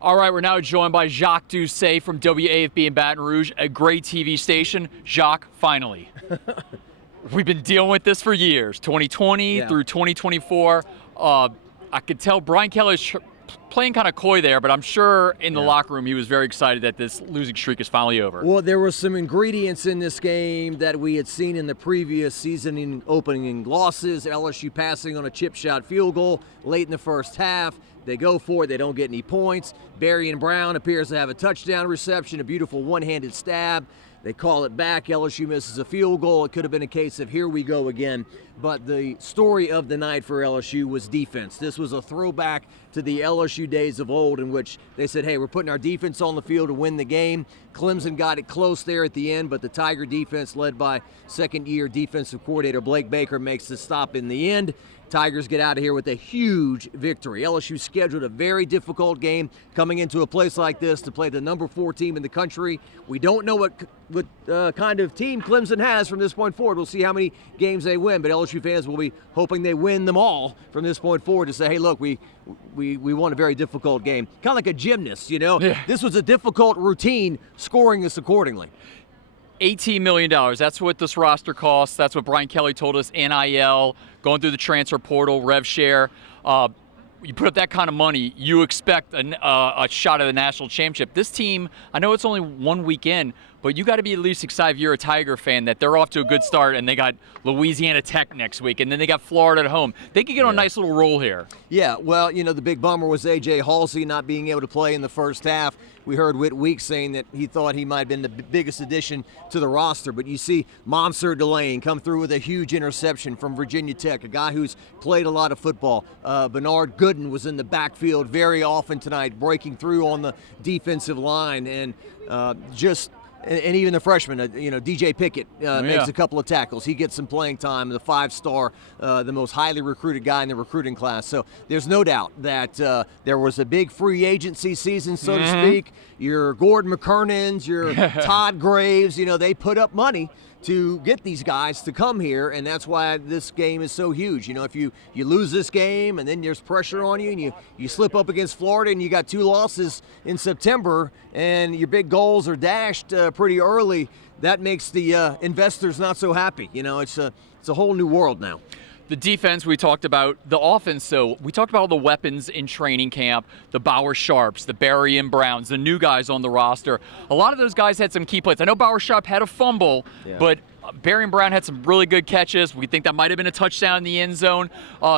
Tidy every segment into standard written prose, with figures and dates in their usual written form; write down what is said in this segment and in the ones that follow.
All right, we're now joined by Jacques Doucet from WAFB in Baton Rouge, a great TV station. Jacques, finally. We've been dealing with this for years, 2020 through 2024. I could tell Brian Kelly's playing kind of coy there, but I'm sure in the locker room he was very excited that this losing streak is finally over. Well, there were some ingredients in this game that we had seen in the previous season in opening losses. LSU passing on a chip shot field goal late in the first half. They go for it. They don't get any points. Berrien Brown appears to have a touchdown reception, a beautiful one-handed stab. They call it back. LSU misses a field goal. It could have been a case of here we go again. But the story of the night for LSU was defense. This was a throwback to the LSU days of old in which they said, hey, we're putting our defense on the field to win the game. Clemson got it close there at the end, but the Tiger defense, led by second-year defensive coordinator Blake Baker, makes the stop in the end. Tigers get out of here with a huge victory. LSU scheduled a very difficult game coming into a place like this to play the number 4 team in the country. We don't know what kind of team Clemson has from this point forward. We'll see how many games they win, but LSU fans will be hoping they win them all from this point forward to say, hey, look, we won a very difficult game. Kind of like a gymnast, you know? Yeah. This was a difficult routine, scoring this accordingly. $18 million, that's what this roster costs. That's what Brian Kelly told us, NIL, going through the transfer portal, rev share. You put up that kind of money, you expect a shot at the national championship. This team, I know it's only 1 week in, but you got to be at least excited if you're a Tiger fan that they're off to a good start and they got Louisiana Tech next week and then they got Florida at home. They could get on a nice little roll here. Yeah, well, you know, the big bummer was A.J. Halsey not being able to play in the first half. We heard Whit saying that he thought he might have been the biggest addition to the roster, but you see Mansoor Delane come through with a huge interception from Virginia Tech, a guy who's played a lot of football. Bernard Gooden was in the backfield very often tonight, breaking through on the defensive line, and and even the freshman, DJ Pickett makes a couple of tackles. He gets some playing time, the 5-star, the most highly recruited guy in the recruiting class. So there's no doubt that there was a big free agency season, so to speak. Your Gordon McKernans, your Todd Graves, they put up money to get these guys to come here, and that's why this game is so huge. If you lose this game and then there's pressure on you and you slip up against Florida and you got 2 losses in September and your big goals are dashed pretty early, that makes the investors not so happy. It's a whole new world now. The defense, we talked about. The offense, so we talked about all the weapons in training camp, the Bauer Sharps, the Berrien Browns, the new guys on the roster. A lot of those guys had some key plays. I know Bauer Sharp had a fumble, but Berrien Brown had some really good catches. We think that might have been a touchdown in the end zone.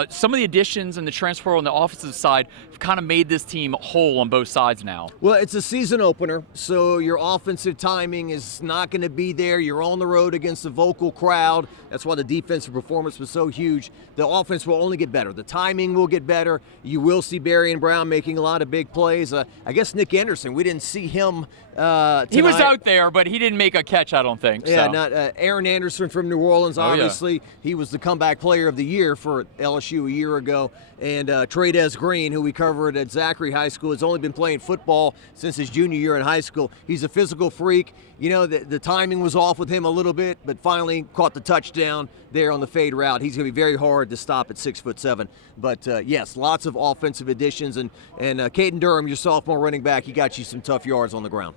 Some of the additions and the transfer on the offensive side have kind of made this team whole on both sides now. Well, it's a season opener, so your offensive timing is not going to be there. You're on the road against a vocal crowd. That's why the defensive performance was so huge. The offense will only get better. The timing will get better. You will see Berrien Brown making a lot of big plays. I guess Nick Anderson, we didn't see him tonight. He was out there, but he didn't make a catch, I don't think. Yeah, so. Not Aaron Anderson from New Orleans, obviously. He was the comeback player of the year for LSU a year ago. And Trey'Dez Green, who we covered at Zachary High School, has only been playing football since his junior year in high school. He's a physical freak. The timing was off with him a little bit, but finally caught the touchdown there on the fade route. He's going to be very hard to stop at 6'7". But yes, lots of offensive additions. And Caden Durham, your sophomore running back, he got you some tough yards on the ground.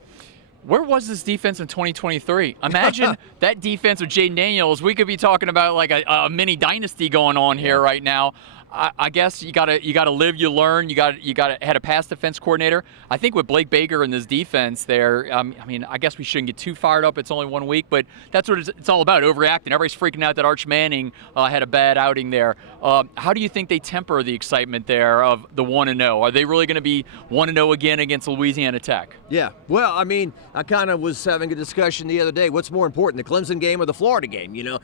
Where was this defense in 2023? Imagine that defense with Jaden Daniels. We could be talking about like a mini dynasty going on here right now. I guess you gotta live, you learn. You got had a pass defense coordinator. I think with Blake Baker and this defense there, I guess we shouldn't get too fired up. It's only 1 week, but that's what it's all about, overreacting. Everybody's freaking out that Arch Manning had a bad outing there. How do you think they temper the excitement there of the 1-0? Are they really going to be 1-0 again against Louisiana Tech? Yeah, well, I kind of was having a discussion the other day. What's more important, the Clemson game or the Florida game?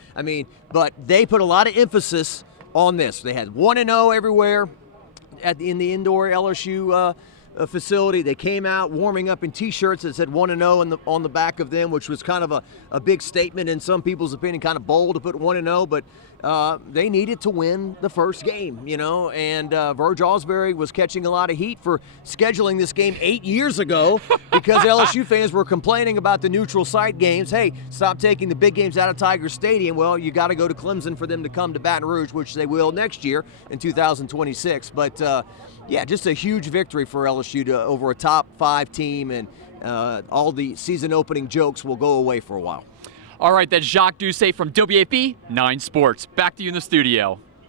But they put a lot of emphasis on this. They had 1-0 everywhere in the indoor LSU facility. They came out warming up in T-shirts that said 1-0 on the back of them, which was kind of a big statement in some people's opinion, kind of bold to put 1-0, but they needed to win the first game, and Verge Osbury was catching a lot of heat for scheduling this game 8 years ago because LSU fans were complaining about the neutral site games. Hey, stop taking the big games out of Tiger Stadium. Well, you got to go to Clemson for them to come to Baton Rouge, which they will next year in 2026. But Yeah, just a huge victory for LSU over a top 5 team, and all the season opening jokes will go away for a while. All right, that's Jacques Doucet from WAP 9 Sports. Back to you in the studio.